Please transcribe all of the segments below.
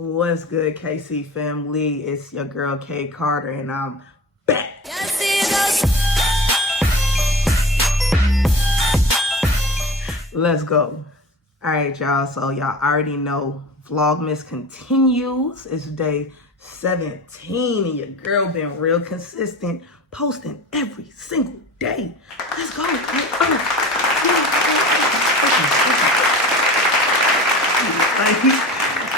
What's good, KC family? It's your girl K Carter, and I'm back. Let's go. All right, y'all. So y'all already know Vlogmas continues. It's day 17, and your girl been real consistent, posting every single day. Let's go.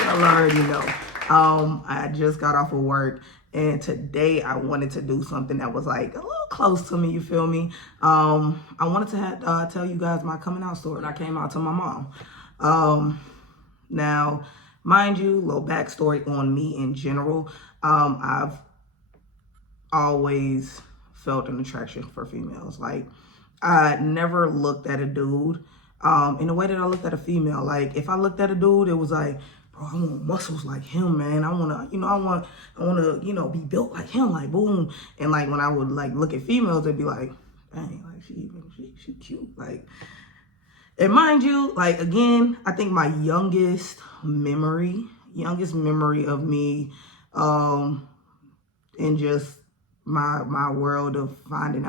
Y'all already know. I just got off of work, and today I wanted to do something that was like a little close to me. You feel me? I wanted to tell you guys my coming out story. I came out to my mom. Now, mind you, little backstory on me in general. I've always felt an attraction for females. Like, I never looked at a dude in the way that I looked at a female. Like, if I looked at a dude, it was like, bro, I want muscles like him, man. I wanna, be built like him, like boom. And like when I would like look at females, they'd be like, dang, like she cute. Like, and mind you, like again, I think my youngest memory of me, in just my world of finding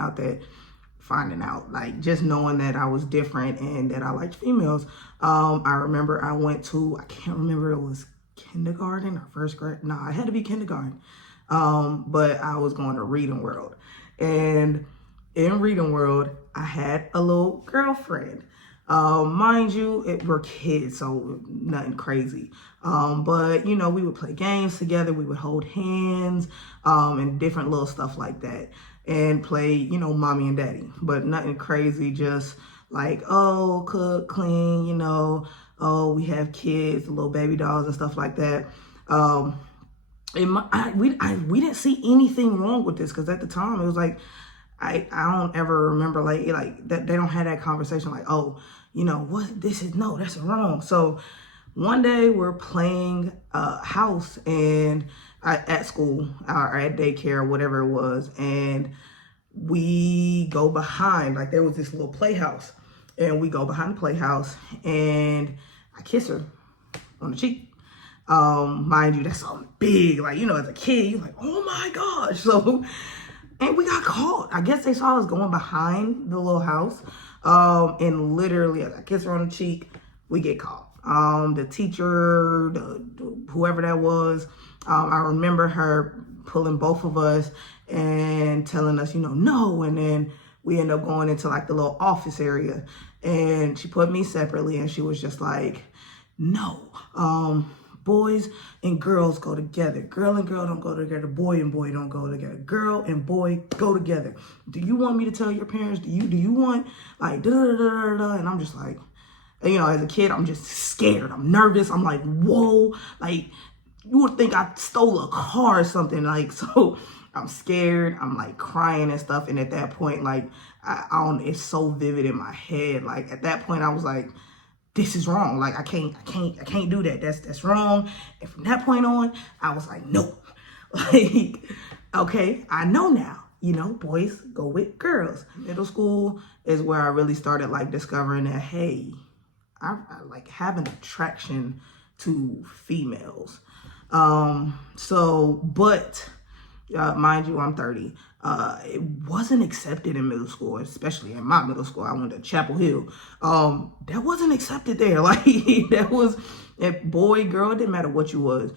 out, like just knowing that I was different and that I liked females. I remember I went to, I can't remember, it was kindergarten or first grade. No, it had to be kindergarten. But I was going to Reading World. And in Reading World, I had a little girlfriend. Mind you, we're kids, so nothing crazy. But we would play games together. We would hold hands, and different little stuff like that. And play, mommy and daddy, but nothing crazy, just like, oh, cook, clean, oh, we have kids, little baby dolls and stuff like that. We didn't see anything wrong with this, because at the time it was like, I don't ever remember like that they don't have that conversation like, oh, what this is, no, that's wrong. So one day we're playing house and at school or at daycare or whatever it was, and we go behind, like there was this little playhouse, and we go behind the playhouse and I kiss her on the cheek. Mind you, that's something big, like as a kid you're like, oh my gosh. So, and we got caught. I guess they saw us going behind the little house, and literally as I kiss her on the cheek, we get caught. The teacher, whoever that was, I remember her pulling both of us and telling us, no. And then we end up going into like the little office area, and she put me separately, and she was just like, no, boys and girls go together. Girl and girl don't go together. Boy and boy don't go together. Girl and boy go together. Do you want me to tell your parents? Do you want like da da da da da? And I'm just like, as a kid, I'm just scared. I'm nervous. I'm like, whoa, like you would think I stole a car or something. Like, so I'm scared. I'm like crying and stuff. And at that point, like, I don't, it's so vivid in my head. Like at that point, I was like, this is wrong. Like, I can't do that. That's wrong. And from that point on, I was like, no, like, okay, I know now, boys go with girls. Middle school is where I really started like discovering that, hey, I like have an attraction to females. But mind you, I'm 30. It wasn't accepted in middle school, especially in my middle school. I went to Chapel Hill. That wasn't accepted there. Like that was, if boy, girl, it didn't matter what you was.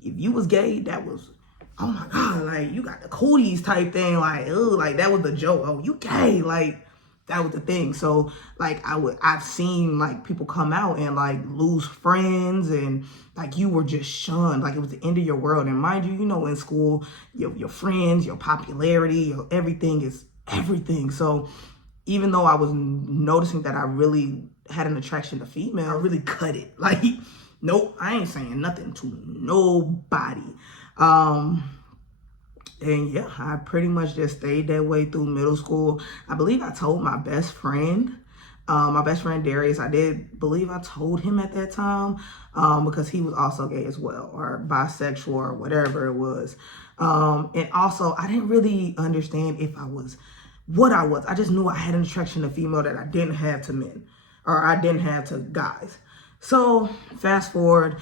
If you was gay, that was, oh my God, like you got the cooties type thing. Like, ooh, like that was the joke. Oh, you gay, like. That was the thing. So like I've seen like people come out and like lose friends, and like you were just shunned, like it was the end of your world. And mind you, in school, your friends, your popularity, your everything is everything. So even though I was noticing that I really had an attraction to female, I really cut it. Like, nope, I ain't saying nothing to nobody. And yeah, I pretty much just stayed that way through middle school. I believe I told my best friend Darius, I did believe I told him at that time, because he was also gay as well, or bisexual, or whatever it was. And also, I didn't really understand if I was what I was. I just knew I had an attraction to female that I didn't have to men, or I didn't have to guys. So fast forward,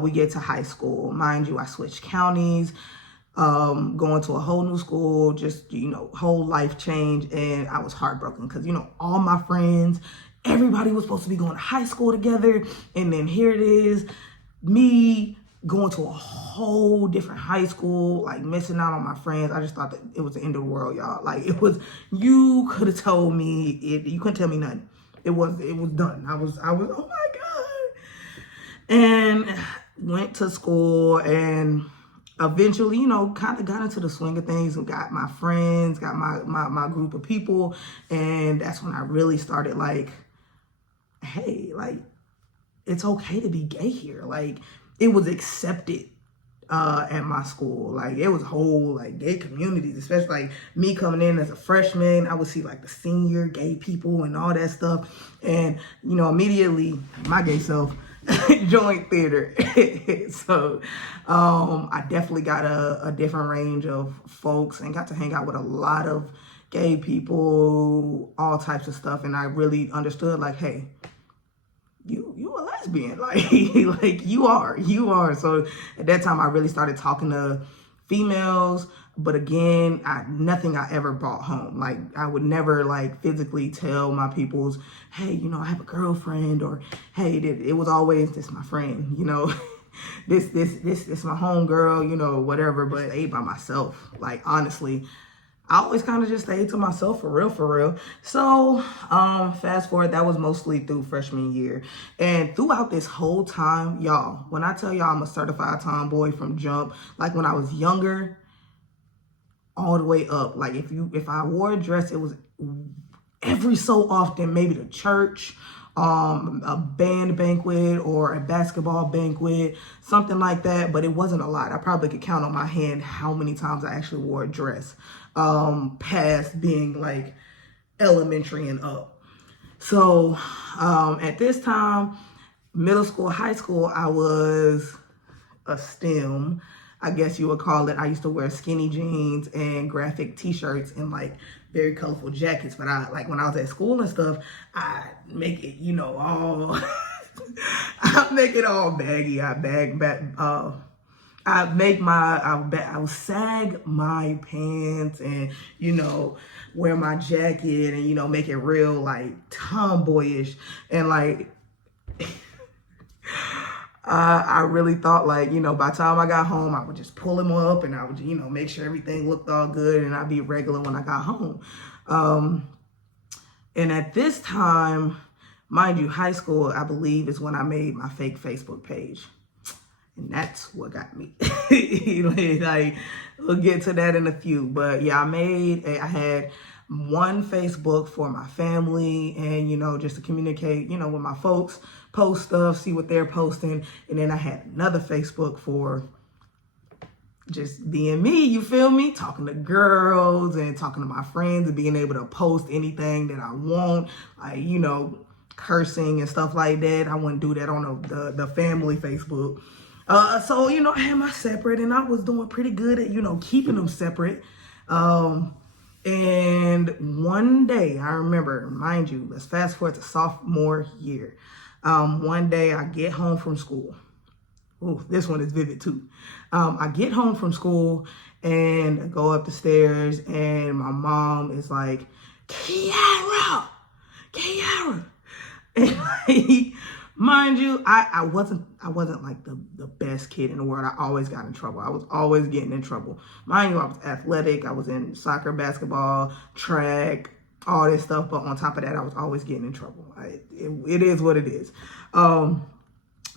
we get to high school. Mind you, I switched counties, going to a whole new school, just, whole life change. And I was heartbroken because, all my friends, everybody was supposed to be going to high school together. And then here it is, me going to a whole different high school, like missing out on my friends. I just thought that it was the end of the world, y'all. Like you could have told me you couldn't tell me nothing. It was done. I was, oh my God. And went to school and eventually, kind of got into the swing of things and got my friends, got my group of people. And that's when I really started like, hey, like, it's okay to be gay here. Like, it was accepted at my school. Like, it was whole like gay communities, especially like me coming in as a freshman. I would see like the senior gay people and all that stuff. And, immediately my gay self joined theater. So I definitely got a different range of folks and got to hang out with a lot of gay people, all types of stuff. And I really understood like, hey, you a lesbian, like you are. So at that time I really started talking to females, but again, nothing I ever brought home. Like, I would never like physically tell my peoples, hey, I have a girlfriend, or hey, it was always this my friend, this my home girl, whatever. But I stayed by myself. Like, honestly, I always kind of just stayed to myself for real. So, fast forward, that was mostly through freshman year. And throughout this whole time, y'all, when I tell y'all I'm a certified tomboy from jump, like when I was younger, all the way up. Like, if I wore a dress, it was every so often, maybe to church, a band banquet or a basketball banquet, something like that. But it wasn't a lot. I probably could count on my hand how many times I actually wore a dress, past being like elementary and up. So at this time, middle school, high school, I was a STEM, I guess you would call it. I used to wear skinny jeans and graphic t-shirts and like very colorful jackets. But I, like, when I was at school and stuff, I make it, all I make it all baggy. I would sag my pants and, wear my jacket and, make it real like tomboyish. And like, I really thought like, by the time I got home, I would just pull him up and I would, make sure everything looked all good and I'd be regular when I got home. And at this time, mind you, high school, I believe, is when I made my fake Facebook page. And that's what got me. Like, we'll get to that in a few. But yeah, I had one Facebook for my family and, just to communicate, with my folks, post stuff, see what they're posting. And then I had another Facebook for just being me, you feel me? Talking to girls and talking to my friends and being able to post anything that I want, like, cursing and stuff like that. I wouldn't do that on the family Facebook. So, I had my separate and I was doing pretty good at, keeping them separate. And one day I remember, mind you, let's fast forward to sophomore year. One day I get home from school. Ooh, this one is vivid too. I get home from school and I go up the stairs and my mom is like, Kiara. And like, mind you, I wasn't like the best kid in the world. I always got in trouble. I was always getting in trouble. Mind you, I was athletic. I was in soccer, basketball, track, all this stuff. But on top of that, I was always getting in trouble. It is what it is.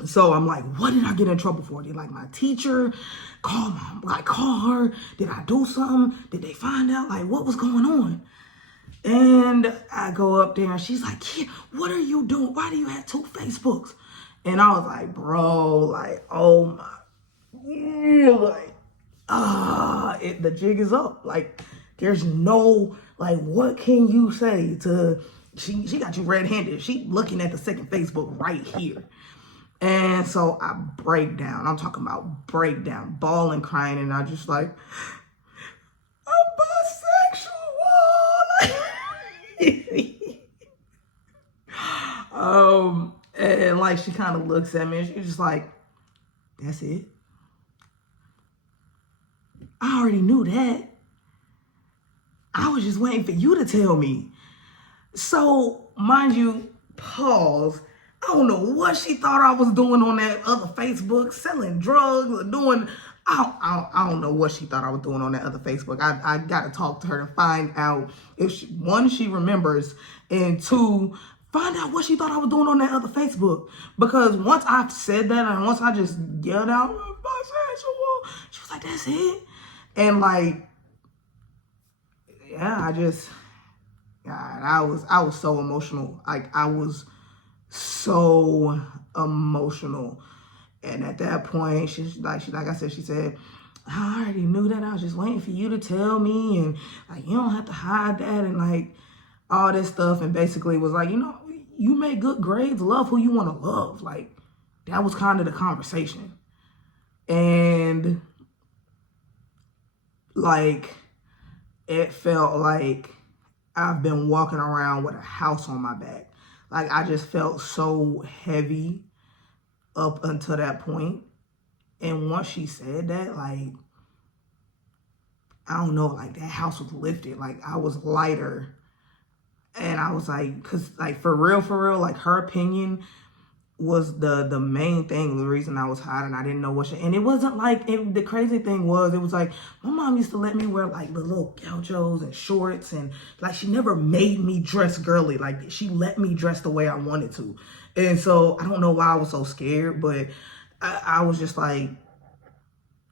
So I'm like, what did I get in trouble for? Did like my teacher call her? Did I do something? Did they find out? Like, what was going on? And I go up there and she's like, kid, what are you doing? Why do you have 2 Facebooks? And I was like, bro, like, oh my, like, the jig is up. Like, there's no, like, what can you say to, she got you red-handed. She looking at the second Facebook right here. And so I break down. I'm talking about breakdown, bawling, crying, and I just like, I'm bisexual. And like, she kind of looks at me and she's just like, that's it? I already knew that. I was just waiting for you to tell me. So, mind you, pause. I don't know what she thought I was doing on that other Facebook, selling drugs or doing. I don't know what she thought I was doing on that other Facebook. I got to talk to her and find out if she, one, she remembers, and two, find out what she thought I was doing on that other Facebook. Because once I said that and once I just yelled out, bisexual, she was like, that's it. And like, yeah, God, I was so emotional. Like, I was so emotional. And at that point, she's like I said, she said, I already knew that. I was just waiting for you to tell me, and like, you don't have to hide that, and like all this stuff. And basically was like, you make good grades, love who you want to love. Like, that was kind of the conversation. And like, it felt like I've been walking around with a house on my back. Like, I just felt so heavy up until that point. And once she said that, like, I don't know, like, that house was lifted. Like, I was lighter. And I was like, because, like, for real, like, her opinion was the main thing, the reason I was hiding. I didn't know what she, and it wasn't like, the crazy thing was, it was like, my mom used to let me wear like the little gauchos and shorts, and like, she never made me dress girly. Like, she let me dress the way I wanted to. And so I don't know why I was so scared, but I was just like,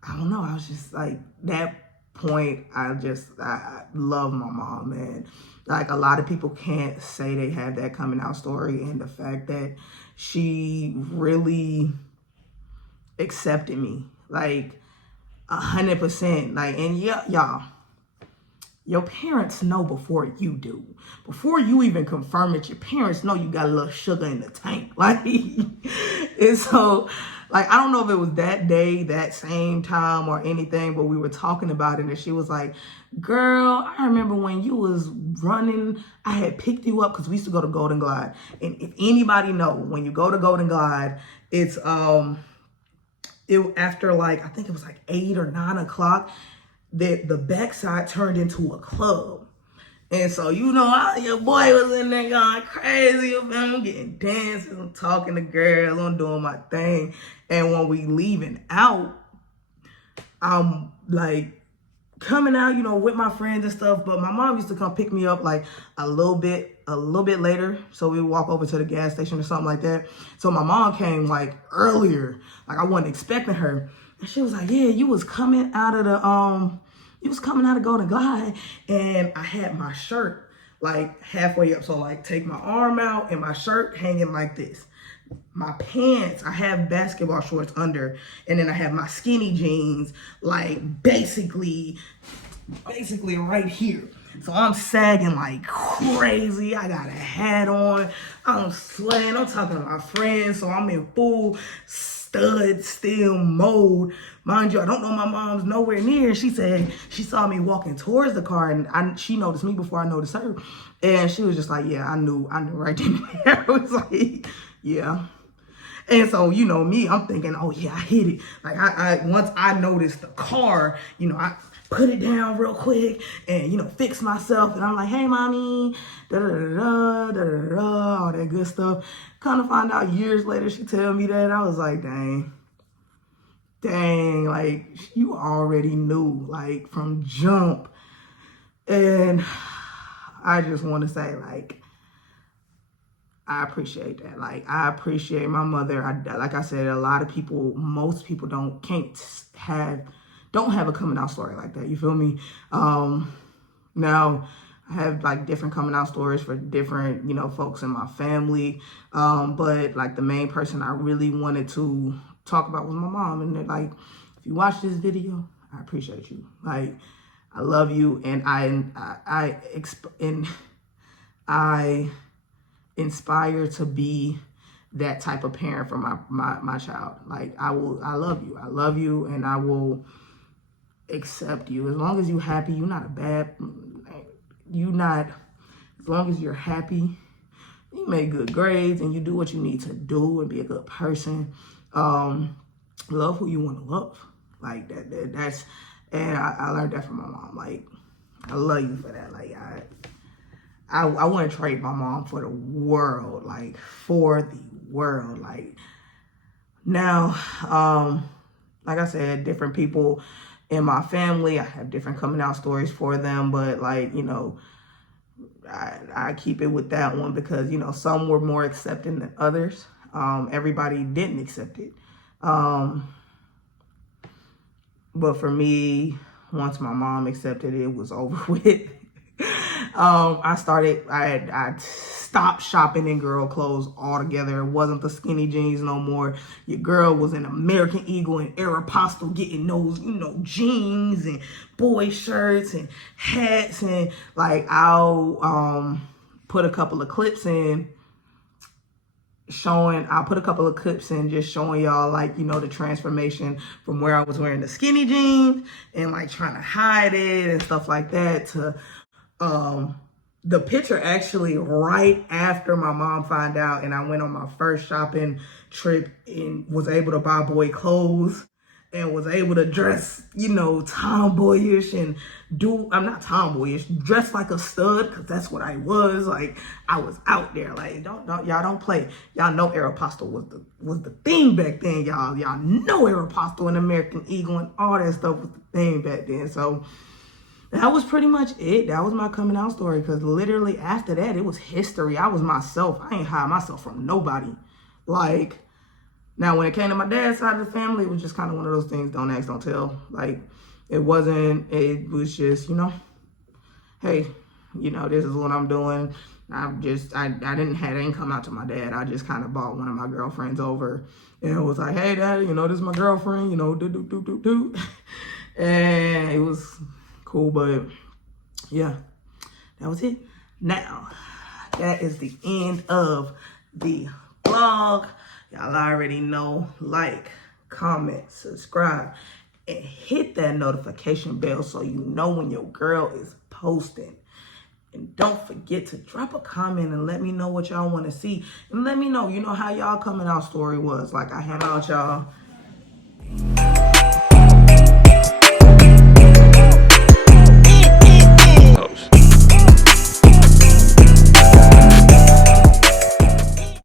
I don't know. I was just like, that point, I love my mom, man. Like, a lot of people can't say they have that coming out story, and the fact that she really accepted me, like 100%. Like, and yeah, y'all, your parents know before you do. Before you even confirm it, your parents know you got a little sugar in the tank. Like, and so, like, I don't know if it was that day, that same time or anything, but we were talking about it, and she was like, girl, I remember when you was running, I had picked you up, because we used to go to Golden Glide. And if anybody know, when you go to Golden Glide, it's after like, I think it was like 8 or 9 o'clock, that the backside turned into a club. And so, your boy was in there going crazy. I'm getting dances, I'm talking to girls, I'm doing my thing. And when we leaving out, I'm like coming out, with my friends and stuff. But my mom used to come pick me up like a little bit later. So we would walk over to the gas station or something like that. So my mom came like earlier. Like, I wasn't expecting her. And she was like, yeah, you was coming out of Golden Glide, and I had my shirt like halfway up. So like, take my arm out and my shirt hanging like this. My pants, I have basketball shorts under, and then I have my skinny jeans like basically right here. So I'm sagging like crazy. I got a hat on. I'm sweating. I'm talking to my friends. So I'm in full stud still mode. Mind you, I don't know my mom's nowhere near. She said she saw me walking towards the car, and she noticed me before I noticed her. And she was just like, yeah, I knew right then and there. I was like, yeah. And so, me, I'm thinking, oh yeah, I hit it. Like, I once I noticed the car, I put it down real quick and, fix myself. And I'm like, hey, mommy, da-da-da-da, da-da-da-da, all that good stuff. Kind of find out years later, she tell me that. I was like, dang, like, you already knew, like, from jump. And I just want to say, like, I appreciate that. Like, I appreciate my mother. Like I said, most people don't have a coming out story like that. You feel me? Now I have like different coming out stories for different, folks in my family. But like, the main person I really wanted to talk about was my mom. And like, if you watch this video, I appreciate you. Like, I love you, and I inspire to be that type of parent for my child. Like, I love you, and I will accept you as long as you're happy. As long as you're happy, you make good grades and you do what you need to do and be a good person. Love who you want to love. Like that's, and I learned that from my mom. Like, I love you for that. Like, I wouldn't trade my mom for the world. Like, for the world. Like, now, like I said, different people in my family, I have different coming out stories for them, but like, you know, I keep it with that one because, you know, some were more accepting than others. Everybody didn't accept it. But for me, once my mom accepted it, it was over with. I stopped shopping in girl clothes altogether. It wasn't the skinny jeans no more. Your girl was an American Eagle and Aeropostale getting those, you know, jeans and boy shirts and hats. And like, I'll put a couple of clips in just showing y'all, like, you know, the transformation from where I was wearing the skinny jeans and like trying to hide it and stuff like that to the picture actually right after my mom found out and I went on my first shopping trip and was able to buy boy clothes and was able to dress, you know, tomboyish and I'm not tomboyish, dress like a stud, because that's what I was. Like, I was out there. Like, y'all don't play. Y'all know Aeropostale was the thing back then, y'all. Y'all know Aeropostale and American Eagle and all that stuff was the thing back then. So that was pretty much it. That was my coming out story, because literally after that, it was history. I was myself. I ain't hide myself from nobody. Like, now, when it came to my dad's side of the family, it was just kind of one of those things, don't ask, don't tell. Like, it was just, you know, hey, you know, this is what I'm doing. I didn't come out to my dad. I just kind of bought one of my girlfriends over and it was like, hey, dad, you know, this is my girlfriend, you know, do. And it was cool, but yeah, that was it. Now, that is the end of the vlog. Y'all already know, like, comment, subscribe, and hit that notification bell so you know when your girl is posting. And don't forget to drop a comment and let me know what y'all want to see. And let me know, you know, how y'all coming out story was. Like, I had out y'all.